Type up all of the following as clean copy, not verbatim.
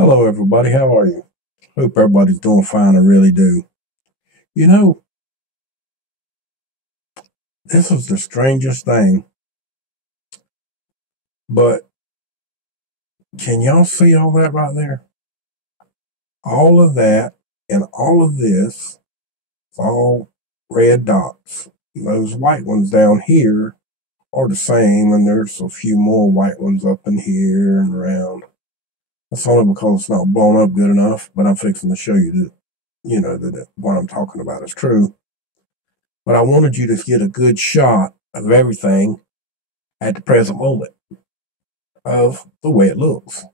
Hello, everybody. How are you? Hope everybody's doing fine. I really do. You know, this is the strangest thing, but can y'all see all that right there? All of that and all of this, it's all red dots. Those white ones down here are the same, and there's a few more white ones up in here and around. That's only because it's not blown up good enough, but I'm fixing to show you that, that what I'm talking about is true. But I wanted you to get a good shot of everything at the present moment of the way it looks.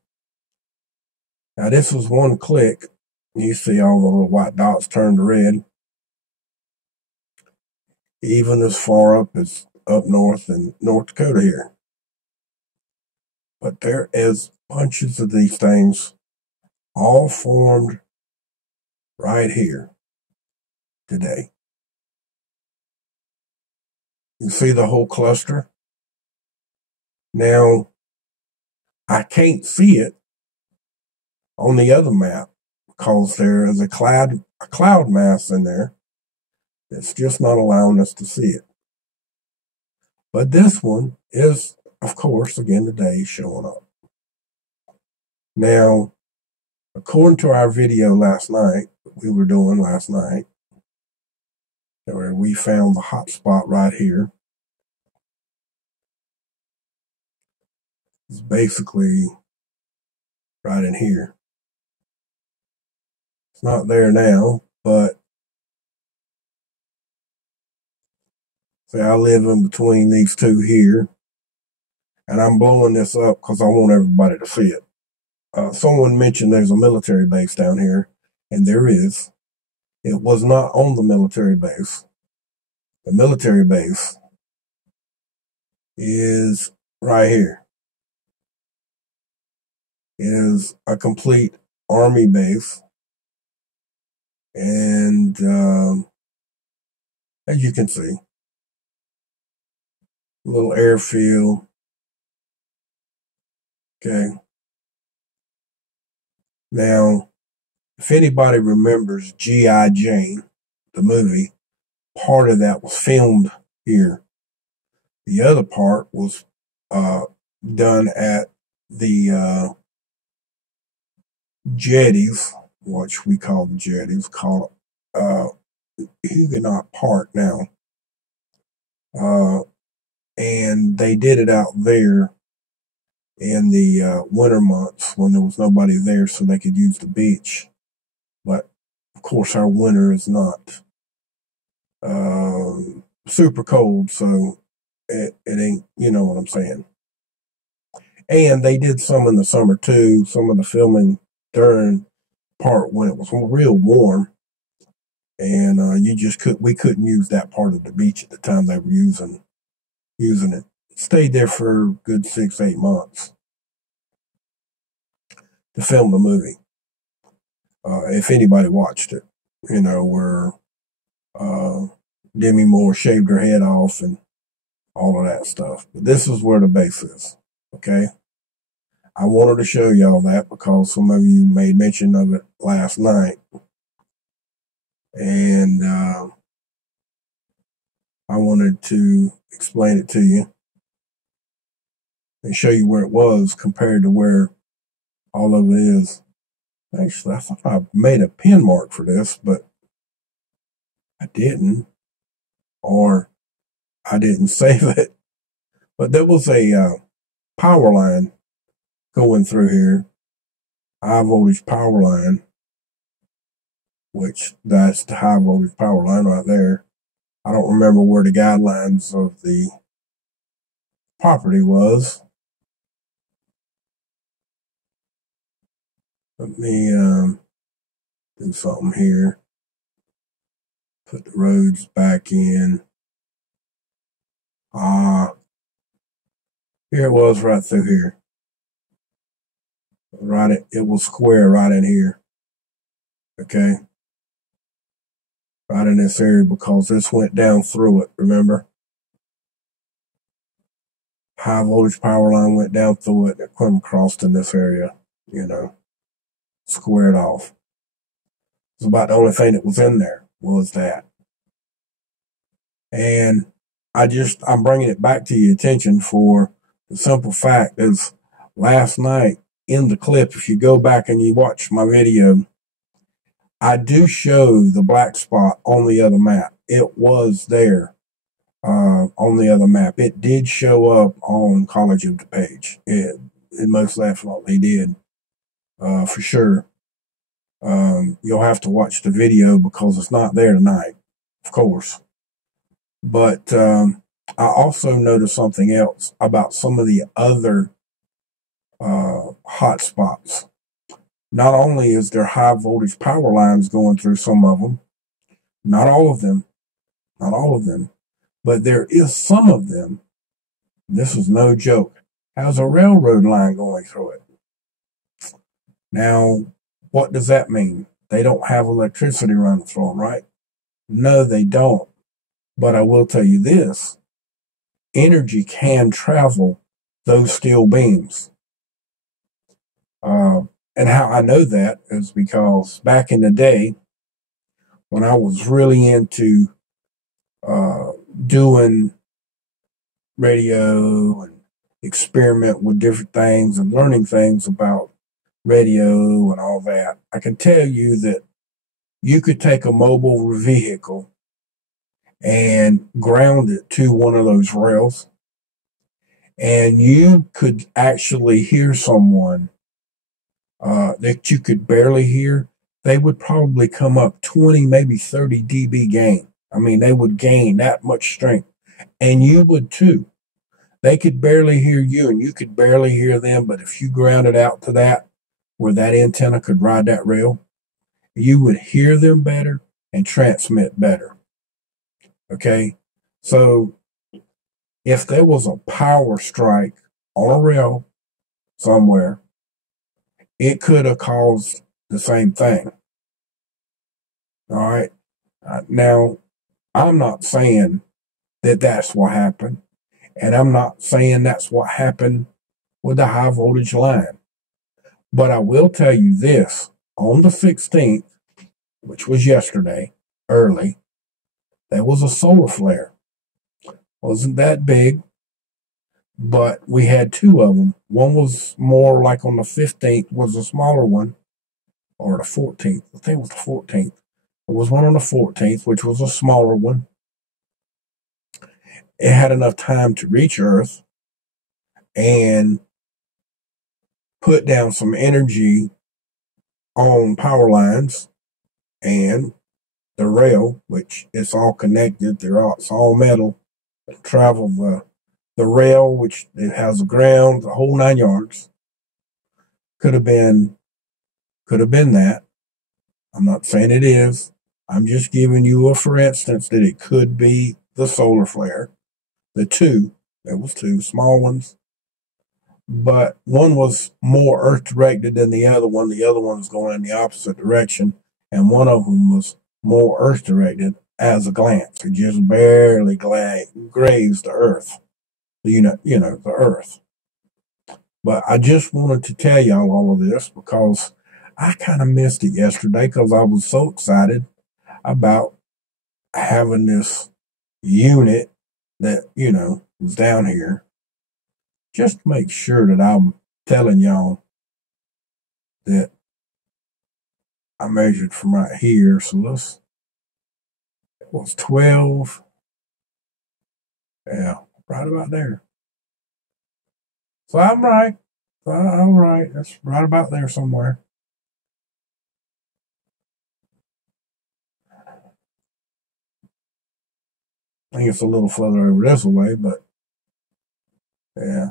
Now, this was one click. You see all the little white dots turn to red, even as far up as up north in North Dakota here. But there is bunches of these things all formed right here today. You see the whole cluster? Now, I can't see it on the other map because there is a cloud mass in there. It's just not allowing us to see it. But this one is, of course, again today showing up. Now, according to our video last night, we were doing last night, where we found the hot spot right here. It's basically right in here. It's not there now, but see, I live in between these two here, and I'm blowing this up because I want everybody to see it. Someone mentioned there's a military base down here, and there is. It was not on the military base. The military base is right here. It is a complete army base, and as you can see, a little airfield. Okay. Now, if anybody remembers G.I. Jane, the movie, part of that was filmed here. The other part was done at the jetties, which we call the jetties, called Huguenot Park now. And they did it out there in the winter months when there was nobody there so they could use the beach. But, of course, our winter is not super cold, so it ain't, you know what I'm saying. And they did some in the summer, too, some of the filming during part when it was real warm. And we couldn't use that part of the beach at the time they were using it. Stayed there for a good 6-8 months to film the movie. If anybody watched it, where Demi Moore shaved her head off and all of that stuff. But this is where the base is. Okay. I wanted to show y'all that because some of you made mention of it last night. And I wanted to explain it to you and show you where it was compared to where all of it is. Actually, I thought I made a pin mark for this, but I didn't, or I didn't save it. But there was a power line going through here, high voltage power line, which that's the high voltage power line right there. I don't remember where the guidelines of the property was. Let me do something here. Put the roads back in. Here it was right through here. It was square right in here. Okay. Right in this area because this went down through it, remember? High voltage power line went down through it and come across in this area, squared off. It's about the only thing that was in there was that. And I'm bringing it back to your attention for the simple fact is last night in the clip, if you go back and you watch my video, I do show the black spot on the other map. It was there on the other map. It did show up on College of DuPage. It most definitely did, for sure. You'll have to watch the video because it's not there tonight, of course. But I also noticed something else about some of the other hot spots. Not only is there high voltage power lines going through some of them, not all of them, but there is some of them, this is no joke, has a railroad line going through it. Now, what does that mean? They don't have electricity running through them, right? No, they don't. But I will tell you this, energy can travel those steel beams. And how I know that is because back in the day, when I was really into doing radio and experiment with different things and learning things about radio and all that, I can tell you that you could take a mobile vehicle and ground it to one of those rails, and you could actually hear someone that you could barely hear. They would probably come up 20, maybe 30 dB gain. I mean, they would gain that much strength, and you would too. They could barely hear you, and you could barely hear them, but if you grounded out to that, where that antenna could ride that rail, you would hear them better and transmit better. Okay, so if there was a power strike on a rail somewhere, it could have caused the same thing. All right. Now, I'm not saying that that's what happened, and I'm not saying that's what happened with the high voltage line. But I will tell you this, on the 16th, which was yesterday, early, there was a solar flare. Wasn't that big, but we had two of them. One was more like on the 15th, was a smaller one, or the 14th. I think it was the 14th. There was one on the 14th, which was a smaller one. It had enough time to reach Earth and put down some energy on power lines and the rail, which is all connected. It's all metal. Travel the rail, which it has the ground, the whole 9 yards. Could have been that. I'm not saying it is. I'm just giving you a for instance that it could be the solar flare. There was two small ones, but one was more earth directed than the other one. The other one was going in the opposite direction, and one of them was more earth directed as a glance. It just barely grazed the earth, the earth. But I just wanted to tell y'all all of this because I kind of missed it yesterday because I was so excited about having this unit that, was down here. Just to make sure that I'm telling y'all that I measured from right here. So it was 12. Yeah, right about there. So I'm right. I'm right. That's right about there somewhere. I think it's a little further over this way, but yeah.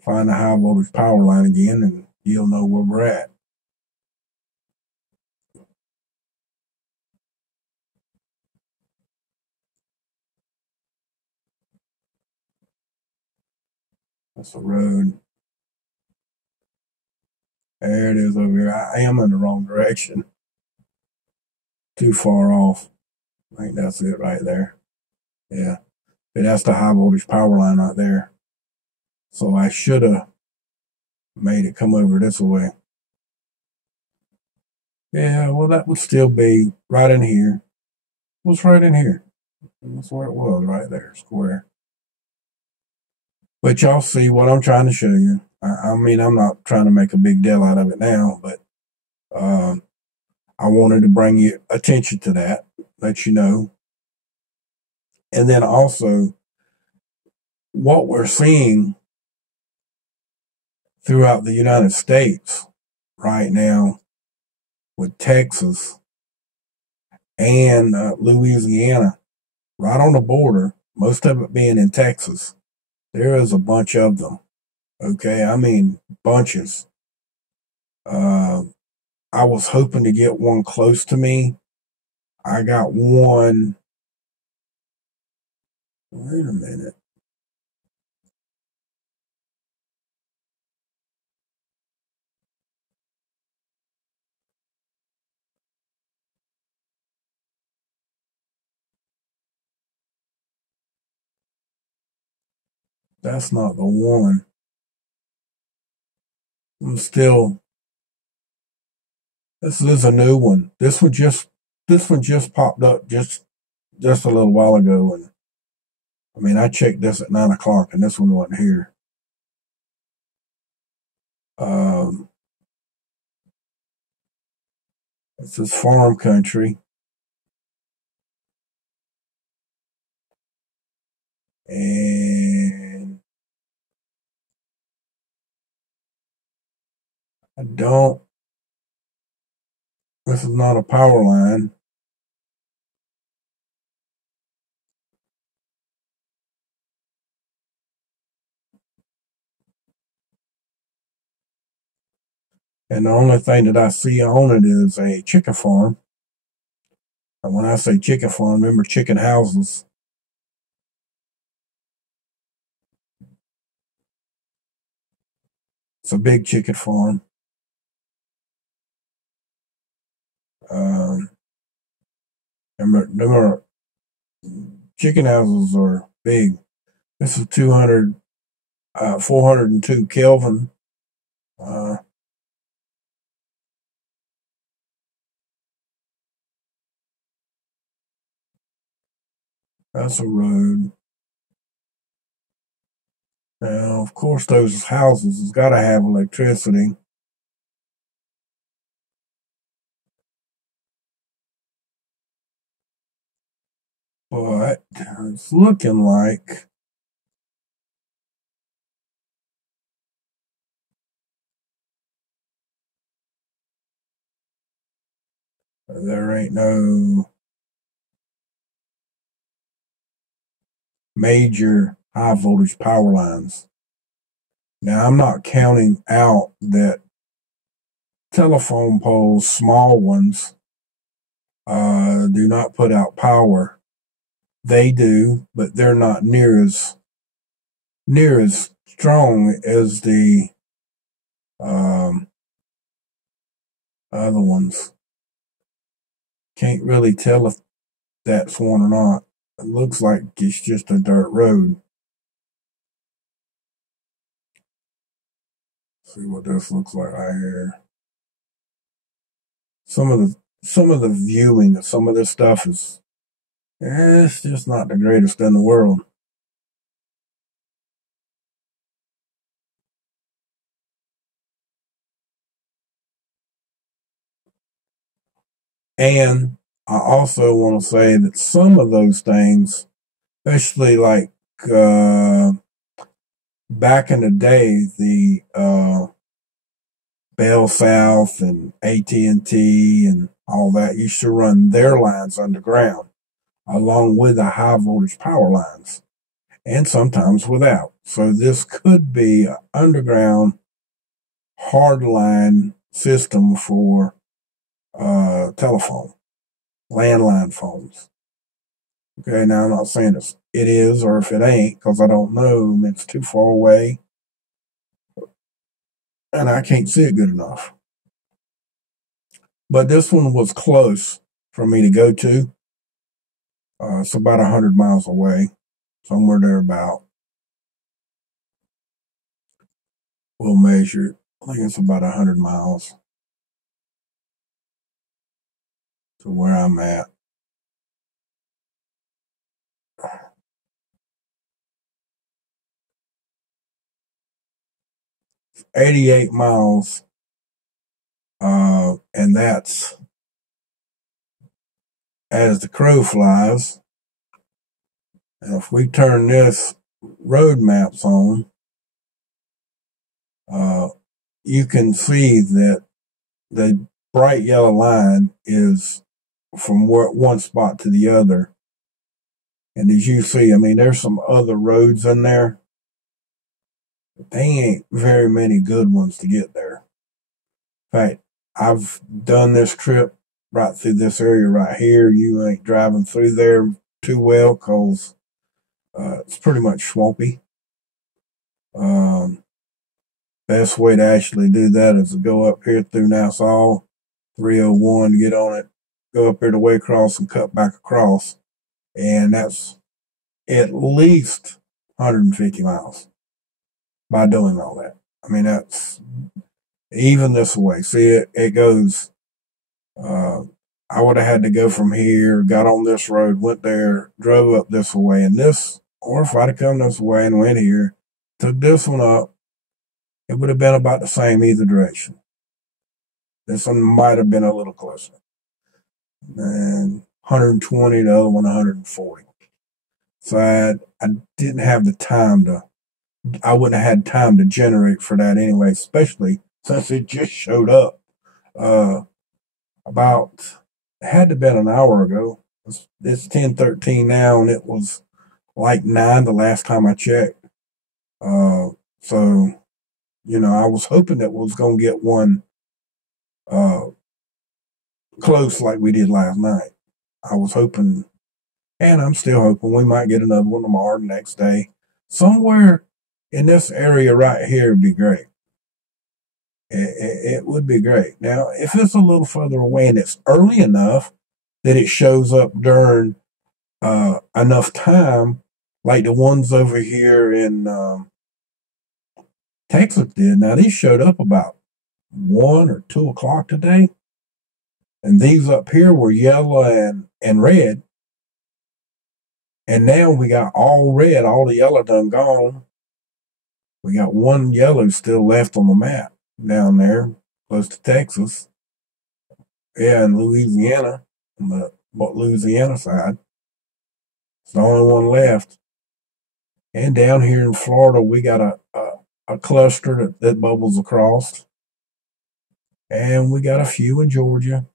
Find the high voltage power line again and you'll know where we're at. That's the road. There it is over here. I am in the wrong direction. Too far off. I think that's it right there. Yeah. But that's the high voltage power line right there. So I should have made it come over this way. Yeah, well, that would still be right in here. It was right in here. That's where it was, right there, square. But y'all see what I'm trying to show you. I mean, I'm not trying to make a big deal out of it now, but I wanted to bring you attention to that, let you know. And then also, what we're seeing throughout the United States right now with Texas and Louisiana, right on the border, most of it being in Texas, there is a bunch of them. Okay, I mean bunches. I was hoping to get one close to me. I got one. Wait a minute. That's not the one. I'm still. This is a new one. This one just popped up just a little while ago, and I mean I checked this at 9 o'clock, and this one wasn't here. This is farm country, and I don't. This is not a power line. And the only thing that I see on it is a chicken farm. And when I say chicken farm, remember chicken houses. It's a big chicken farm. Remember, chicken houses are big. This is 402 Kelvin. That's a road. Now, of course, those houses has got to have electricity. But it's looking like there ain't no major high voltage power lines. Now, I'm not counting out that telephone poles, small ones, do not put out power. They do, but they're not near as strong as the other ones. Can't really tell if that's one or not. It looks like it's just a dirt road. Let's see what this looks like right here. Some of the viewing of some of this stuff is it's just not the greatest in the world. And I also want to say that some of those things, especially like back in the day, the Bell South and AT&T and all that used to run their lines underground, along with the high voltage power lines, and sometimes without. So this could be an underground hardline system for telephone, landline phones. Okay, now I'm not saying it is or if it ain't, because I don't know. It's too far away, and I can't see it good enough. But this one was close for me to go to. It's about 100 miles away, somewhere thereabout. We'll measure it. I think it's about 100 miles to where I'm at. 88 miles, and that's as the crow flies. And if we turn this road maps on, you can see that the bright yellow line is from one spot to the other. And as you see, I mean, there's some other roads in there, but they ain't very many good ones to get there. In fact, I've done this trip right through this area right here. You ain't driving through there too well because it's pretty much swampy. Best way to actually do that is to go up here through Nassau, 301, get on it, go up here to Waycross and cut back across. And that's at least 150 miles by doing all that. I mean, that's even this way. See, it goes, I would have had to go from here, got on this road, went there, drove up this way and this, or if I'd have come this way and went here, took this one up, it would have been about the same either direction. This one might have been a little closer. And 120, the other one 140. So I didn't have the time I wouldn't have had time to generate for that anyway, especially since it just showed up about, it had to have been an hour ago. It's 10:13 now, and it was like 9 the last time I checked. So, I was hoping that we was going to get one close like we did last night. I was hoping, and I'm still hoping we might get another one tomorrow, the next day. Somewhere in this area right here would be great. It would be great. Now, if it's a little further away and it's early enough that it shows up during enough time, like the ones over here in Texas did. Now, these showed up about 1 or 2 o'clock today. And these up here were yellow and red. And now we got all red, all the yellow done gone. We got one yellow still left on the map down there, close to Texas. Yeah, in Louisiana, on the Louisiana side. It's the only one left. And down here in Florida, we got a cluster that bubbles across. And we got a few in Georgia,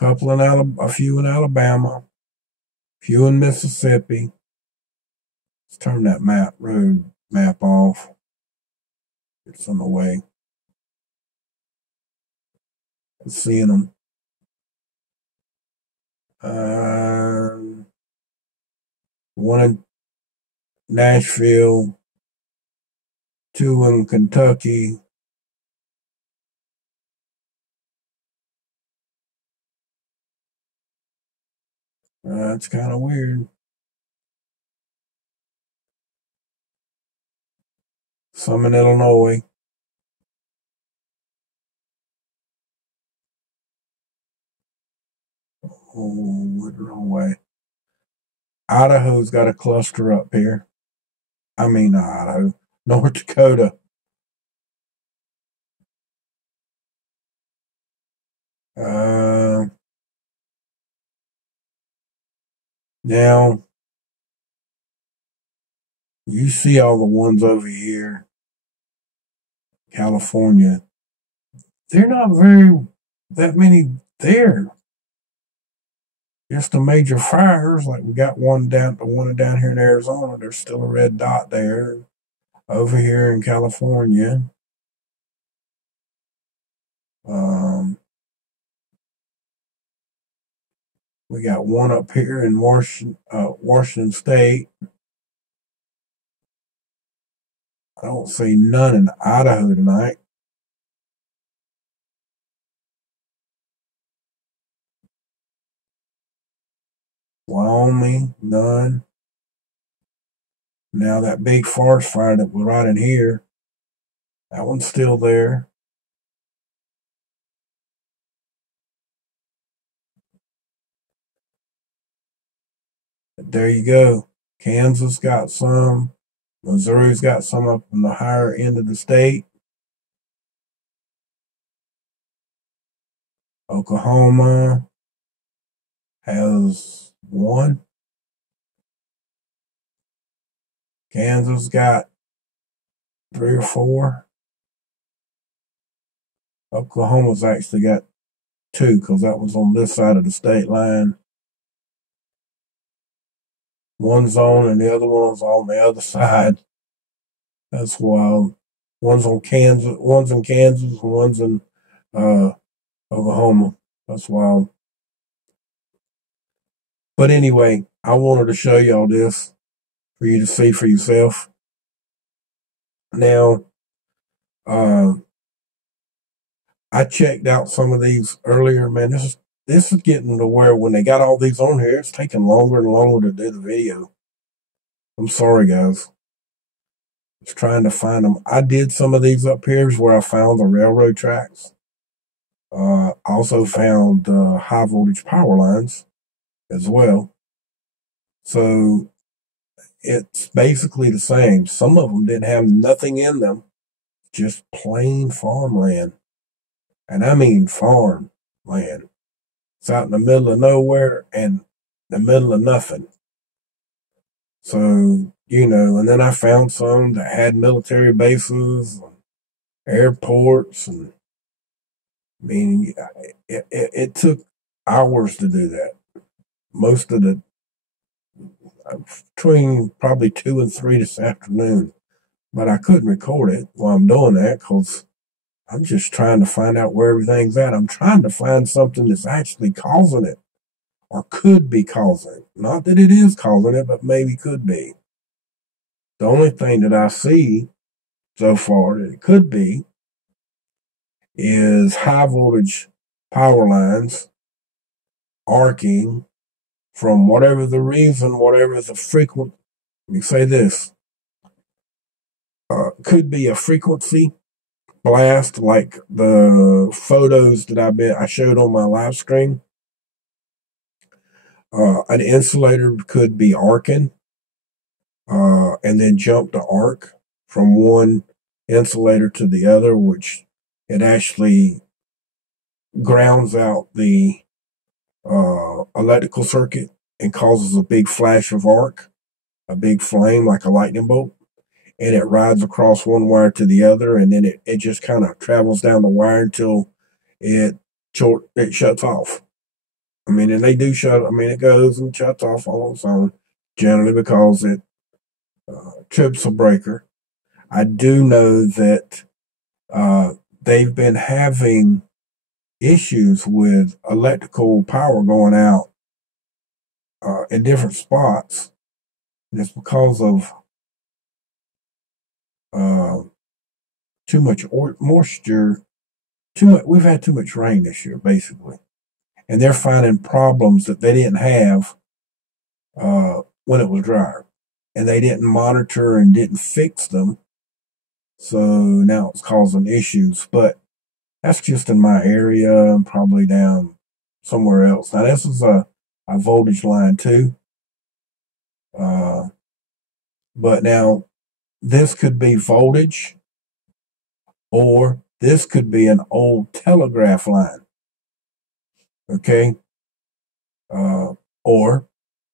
a few in Alabama, a few in Mississippi. Let's turn that road map off. It's on the way. Seeing them. One in Nashville, 2 in Kentucky. It's kind of weird. Some in Illinois. Oh, went the wrong way. Idaho's got a cluster up here. I mean, Idaho. North Dakota. Now, you see all the ones over here, California. They're not that many there. Just the major fires, like we got the one down here in Arizona. There's still a red dot there. Over here in California. We got one up here in Washington State. I don't see none in Idaho tonight. Wyoming, none. Now that big forest fire that was right in here, That one's still there. There you go. Kansas got some. Missouri's got some up in the higher end of the state. Oklahoma has one. Kansas got 3 or 4. Oklahoma's actually got 2 because that was on this side of the state line. One's on and the other one's on the other side. That's wild. One's in Kansas, and one's in Oklahoma. That's wild. But anyway, I wanted to show y'all this for you to see for yourself. Now, I checked out some of these earlier. Man, this is getting to where when they got all these on here, it's taking longer and longer to do the video. I'm sorry, guys. Just trying to find them. I did some of these up here is where I found the railroad tracks. Also found high voltage power lines as well. So it's basically the same. Some of them didn't have nothing in them, just plain farmland. And I mean farmland. It's out in the middle of nowhere and the middle of nothing. So, and then I found some that had military bases, and airports, and I mean, it took hours to do that. Most of the, between probably 2 and 3 this afternoon. But I couldn't record it while I'm doing that because I'm just trying to find out where everything's at. I'm trying to find something that's actually causing it or could be causing it. Not that it is causing it, but maybe could be. The only thing that I see so far that it could be is high voltage power lines arcing from whatever the reason, whatever the frequency. Let me say this. Could be a frequency blast like the photos that I showed on my live stream. An insulator could be arcing and then jump to arc from one insulator to the other, which it actually grounds out the electrical circuit and causes a big flash of arc, a big flame like a lightning bolt. And it rides across one wire to the other, and then it just kind of travels down the wire until it shuts off. I mean, and they do shut. I mean, it goes and shuts off on its own, generally because it trips a breaker. I do know that they've been having issues with electrical power going out in different spots, and it's because of too much moisture. We've had too much rain this year, basically, and they're finding problems that they didn't have when it was drier, and they didn't monitor and didn't fix them. So now it's causing issues, but that's just in my area and probably down somewhere else. Now this is a voltage line too, but now this could be voltage, or this could be an old telegraph line. Okay. Or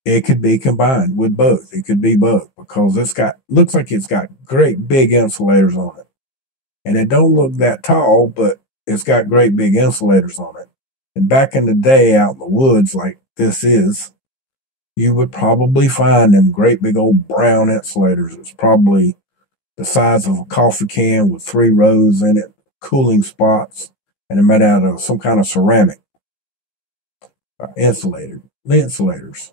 it could be combined with both. It could be both because looks like it's got great big insulators on it. And it don't look that tall, but it's got great big insulators on it. And back in the day out in the woods like this is, you would probably find them great big old brown insulators. It's probably the size of a coffee can with 3 rows in it, cooling spots, and they're made out of some kind of ceramic insulators.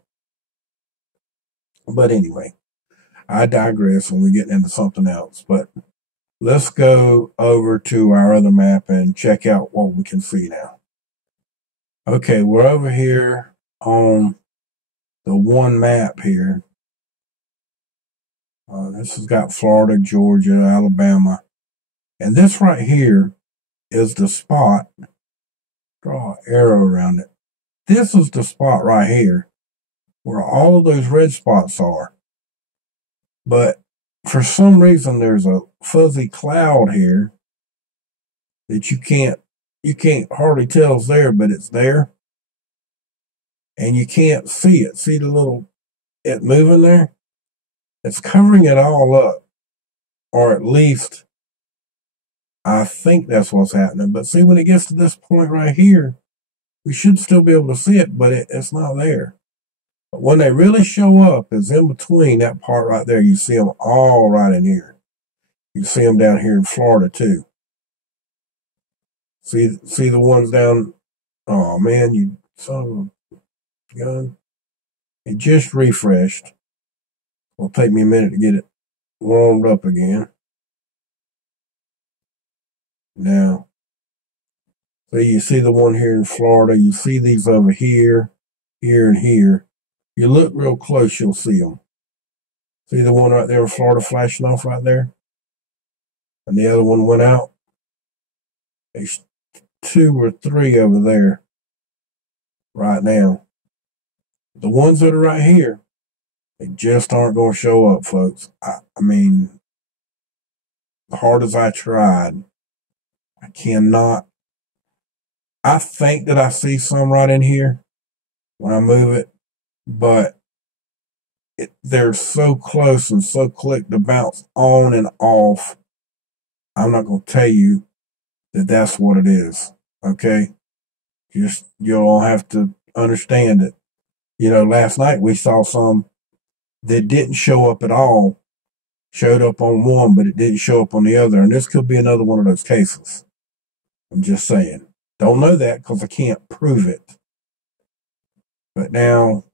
But anyway, I digress when we get into something else. But let's go over to our other map and check out what we can see now. Okay, we're over here on the one map here. This has got Florida, Georgia, Alabama, And this right here is the spot. Draw an arrow around it. This is the spot right here where all of those red spots are. But for some reason, there's a fuzzy cloud here that you can't hardly tell is there, but it's there. And you can't see it. See the little, it moving there? It's covering it all up. Or at least, I think that's what's happening. But see, when it gets to this point right here, we should still be able to see it, but it's not there. But when they really show up, is in between that part right there. You see them all right in here. You see them down here in Florida too. See the ones down. Oh man, you son of a gun! It just refreshed. It'll take me a minute to get it warmed up again. Now, so you see the one here in Florida. You see these over here, here, and here. You look real close, you'll see them. See the one right there in Florida flashing off right there? And the other one went out. There's 2 or 3 over there right now. The ones that are right here, they just aren't going to show up, folks. I mean, as hard as I tried, I cannot. I think that I see some right in here when I move it, but they're so close and so quick to bounce on and off. I'm not going to tell you that that's what it is, okay? You'll have to understand it. You know, last night we saw some that didn't show up at all, showed up on one, but it didn't show up on the other, and this could be another one of those cases. I'm just saying. Don't know that because I can't prove it. But now,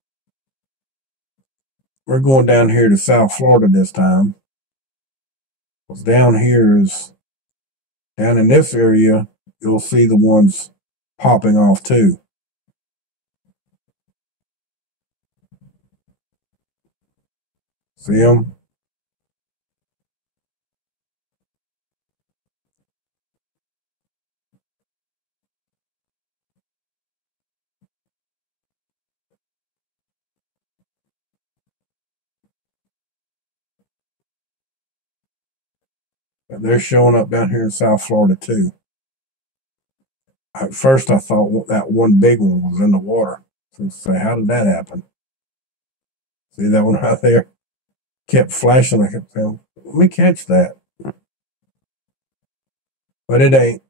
we're going down here to South Florida this time. Because down in this area, you'll see the ones popping off too. See them? They're showing up down here in South Florida too. At first, I thought that one big one was in the water. So how did that happen? See that one right there? Kept flashing. I kept saying, let me catch that. But it ain't.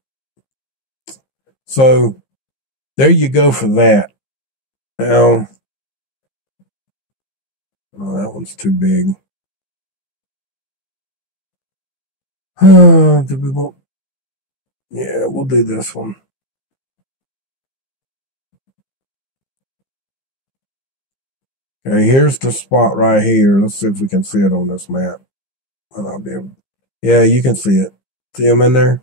So there you go for that. Now, oh, that one's too big. Do we want? Yeah, we'll do this one. Okay, here's the spot right here. Let's see if we can see it on this map. And I'll be able. Yeah, you can see it. See them in there?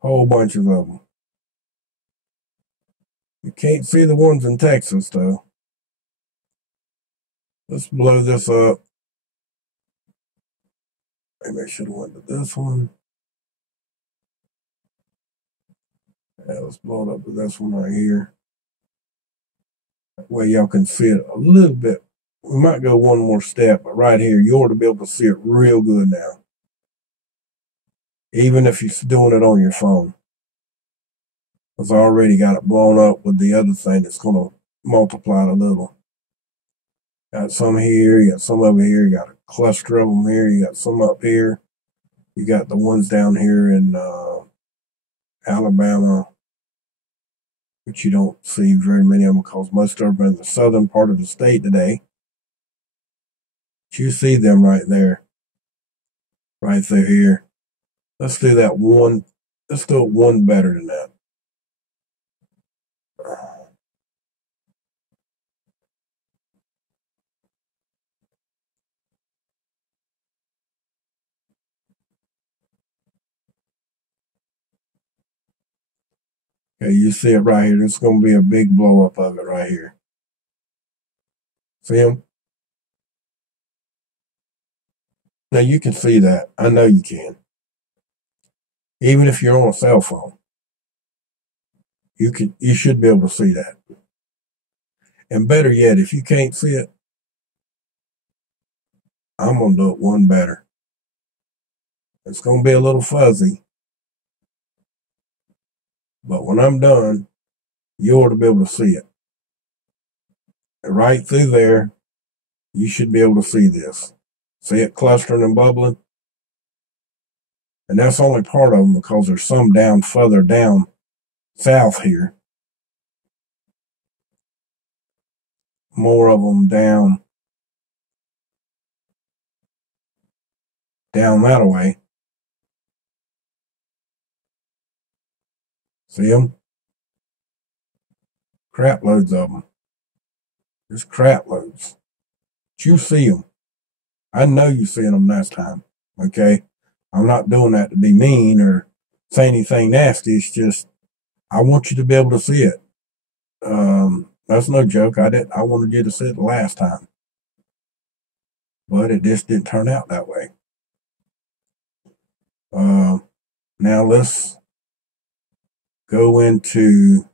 Whole bunch of them. You can't see the ones in Texas, though. Let's blow this up. Maybe I should have went to this one. Yeah, let's blow it up to this one right here. That way y'all can see it a little bit. We might go one more step, but right here, you ought to be able to see it real good now. Even if you're doing it on your phone. Because I already got it blown up with the other thing that's going to multiply it a little. Got some here, you got some over here, you got a cluster of them here, you got some up here. You got the ones down here in Alabama, which you don't see very many of them because most of them are in the southern part of the state today. But you see them right there. Right there here. Let's do that one. Let's do it one better than that. Okay, you see it right here. There's going to be a big blow up of it right here. See them? Now you can see that. I know you can. Even if you're on a cell phone, you should be able to see that. And better yet, if you can't see it, I'm gonna do it one better. It's gonna be a little fuzzy, but when I'm done, you ought to be able to see it. Right through there, you should be able to see this. See it clustering and bubbling? And that's only part of them because there's some down further down south here. More of them down that way. See them? Crap loads of them. There's crap loads. But you see them. I know you seeing them next time. Okay? I'm not doing that to be mean or say anything nasty. It's just, I want you to be able to see it. That's no joke. I wanted you to see it the last time. But it just didn't turn out that way. Now let's go into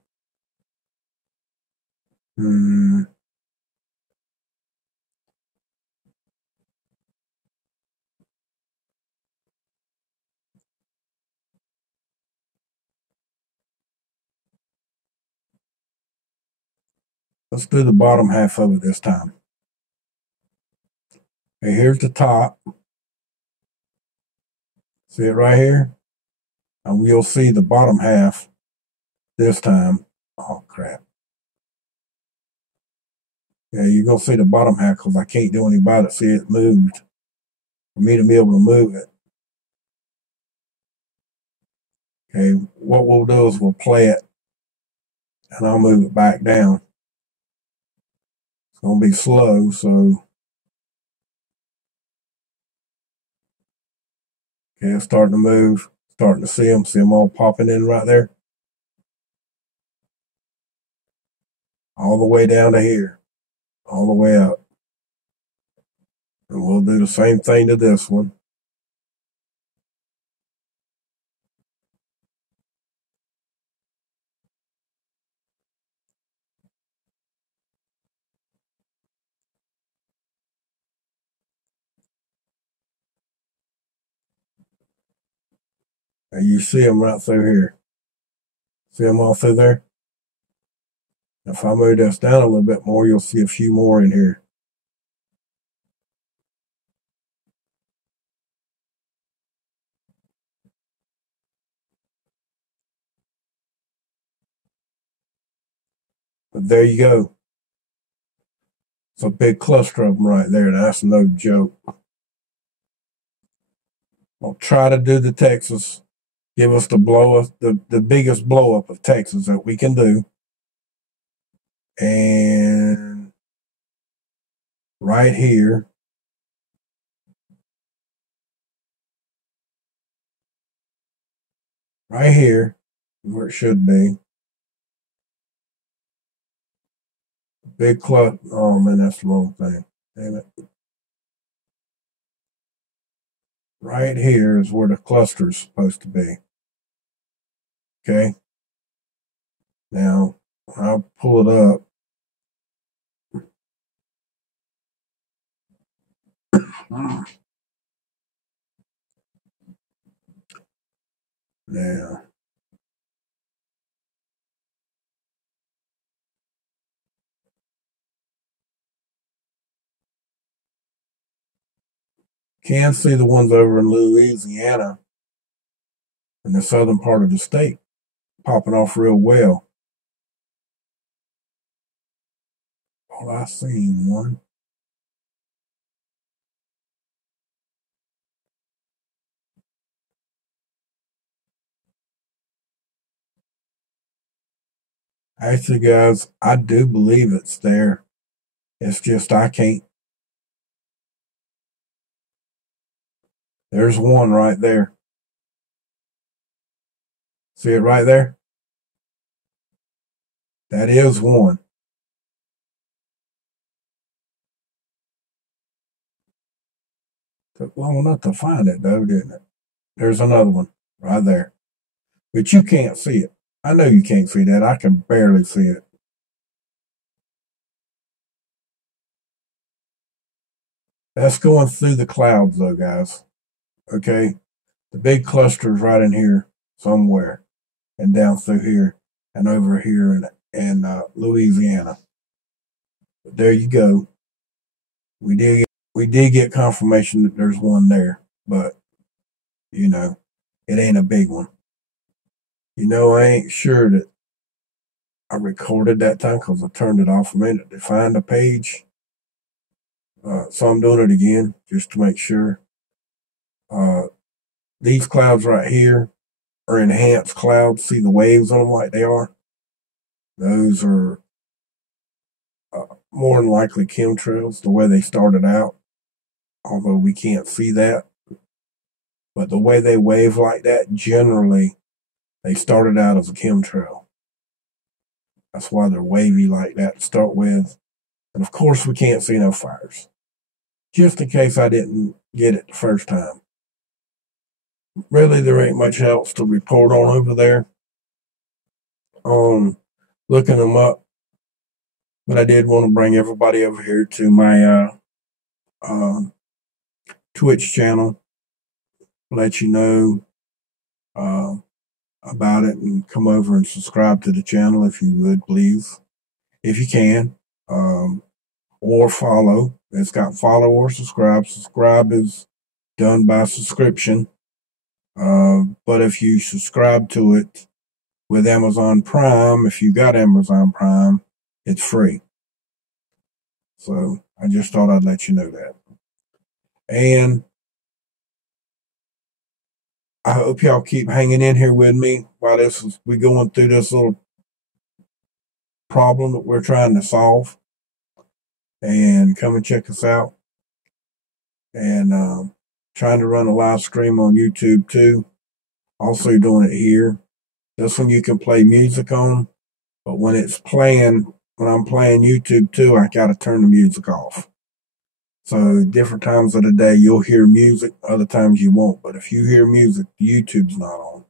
let's do the bottom half of it this time. Okay, here's the top. See it right here? And we'll see the bottom half this time. Oh, crap. Yeah, you're going to see the bottom half because I can't do anything about it. See, it moved. For me to be able to move it. Okay, what we'll do is we'll play it and I'll move it back down. It's going to be slow, so. Okay, it's starting to move. Starting to see them all popping in right there. All the way down to here. All the way up. And we'll do the same thing to this one. And you see them right through here. See them all through there? If I move this down a little bit more, you'll see a few more in here. But there you go. It's a big cluster of them right there. That's no joke. I'll try to do the Texas. Give us the biggest blow up of Texas that we can do. And right here. Right here, where it should be. Big cluster. Oh man, that's the wrong thing. Damn it. Right here is where the cluster is supposed to be. Okay. Now, I'll pull it up. Now, can see the ones over in Louisiana in the southern part of the state popping off real well. Oh, I seen one. Actually, guys, I do believe it's there. It's just I can't. There's one right there. See it right there? That is one. Took long enough to find it, though, didn't it? There's another one right there. But you can't see it. I know you can't see that. I can barely see it. That's going through the clouds, though, guys. Okay? The big cluster's right in here somewhere, and down through here, and over here in Louisiana. But there you go. We did get confirmation that there's one there, but you know, it ain't a big one. I ain't sure that I recorded that time because I turned it off a minute to find the page. So I'm doing it again just to make sure. These clouds right here are enhanced clouds. See the waves on them like they are? Those are more than likely chemtrails, the way they started out, although we can't see that. But the way they wave like that, generally, they started out as a chemtrail. That's why they're wavy like that to start with. And of course, we can't see no fires. Just in case I didn't get it the first time. Really, there ain't much else to report on over there. Looking them up. But I did want to bring everybody over here to my Twitch channel. Let you know about it and come over and subscribe to the channel if you would, please. If you can. Or follow. It's got follow or subscribe. Subscribe is done by subscription. But if you subscribe to it with Amazon Prime, if you got Amazon Prime, it's free. So I just thought I'd let you know that. And I hope y'all keep hanging in here with me while we going through this little problem that we're trying to solve. And come and check us out. And trying to run a live stream on YouTube too. Also doing it here. This one you can play music on, but when I'm playing YouTube too, I gotta turn the music off. So different times of the day you'll hear music, other times you won't. But if you hear music, YouTube's not on.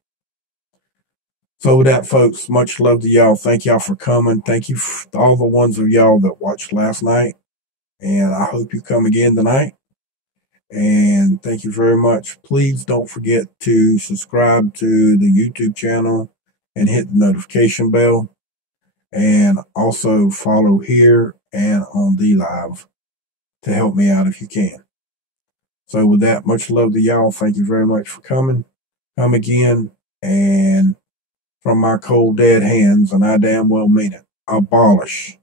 So with that, folks, much love to y'all. Thank y'all for coming. Thank you for all the ones of y'all that watched last night. And I hope you come again tonight. And thank you very much. Please don't forget to subscribe to the YouTube channel and hit the notification bell. And also follow here and on the live to help me out if you can. So with that, much love to y'all. Thank you very much for coming. Come again. And from my cold dead hands, and I damn well mean it, abolish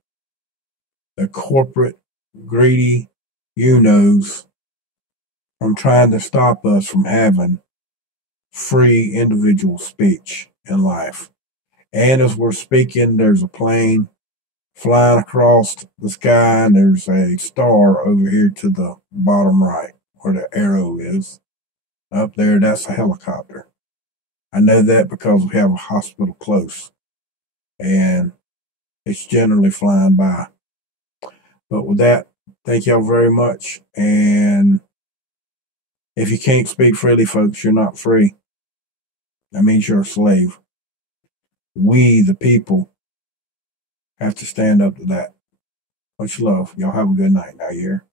the corporate greedy you-knows from trying to stop us from having free individual speech in life. And as we're speaking, there's a plane flying across the sky, and there's a star over here to the bottom right where the arrow is. Up there, that's a helicopter. I know that because we have a hospital close, and it's generally flying by. But with that, thank y'all very much. And if you can't speak freely, folks, you're not free. That means you're a slave. We, the people, have to stand up to that. Much love. Y'all have a good night. Now you hear?